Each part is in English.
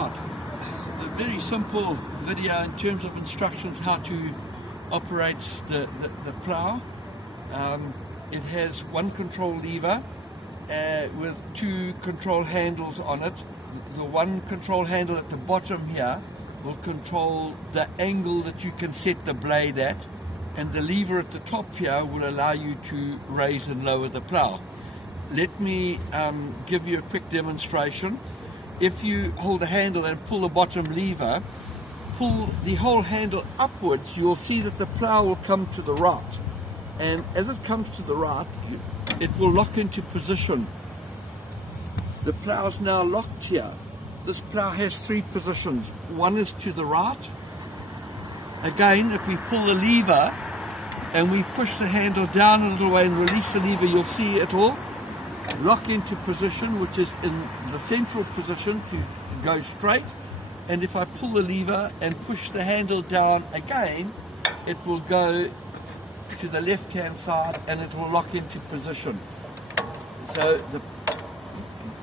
Right, a very simple video in terms of instructions how to operate the plough. It has one control lever with two control handles on it. The one control handle at the bottom here will control the angle that you can set the blade at, and the lever at the top here will allow you to raise and lower the plough. Let me give you a quick demonstration. If you hold the handle and pull the bottom lever, pull the whole handle upwards, you'll see that the plough will come to the right. And as it comes to the right, it will lock into position. The plough is now locked here. This plough has three positions. One is to the right. Again, if we pull the lever and we push the handle down a little way and release the lever, you'll see it will lock into position, which is in the central position to go straight. And if I pull the lever and push the handle down again, it will go to the left hand side and it will lock into position. So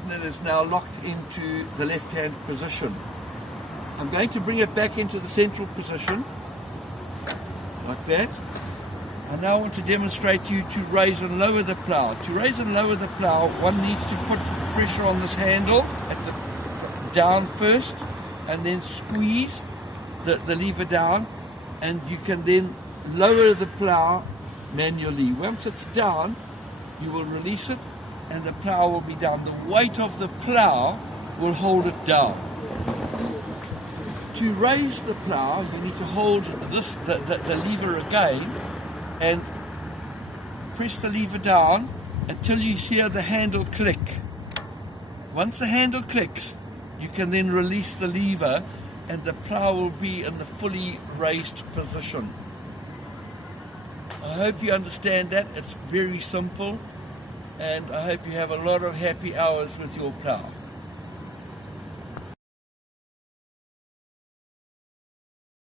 it is now locked into the left hand position. I'm going to bring it back into the central position like that. I now want to demonstrate to you to raise and lower the plough. To raise and lower the plough, one needs to put pressure on this handle down first, and then squeeze the lever down, and you can then lower the plough manually. Once it's down, you will release it and the plough will be down. The weight of the plough will hold it down. To raise the plough, you need to hold the lever again and press the lever down until you hear the handle click. Once the handle clicks, you can then release the lever and the plough will be in the fully raised position. I hope you understand that. It's very simple, and I hope you have a lot of happy hours with your plough.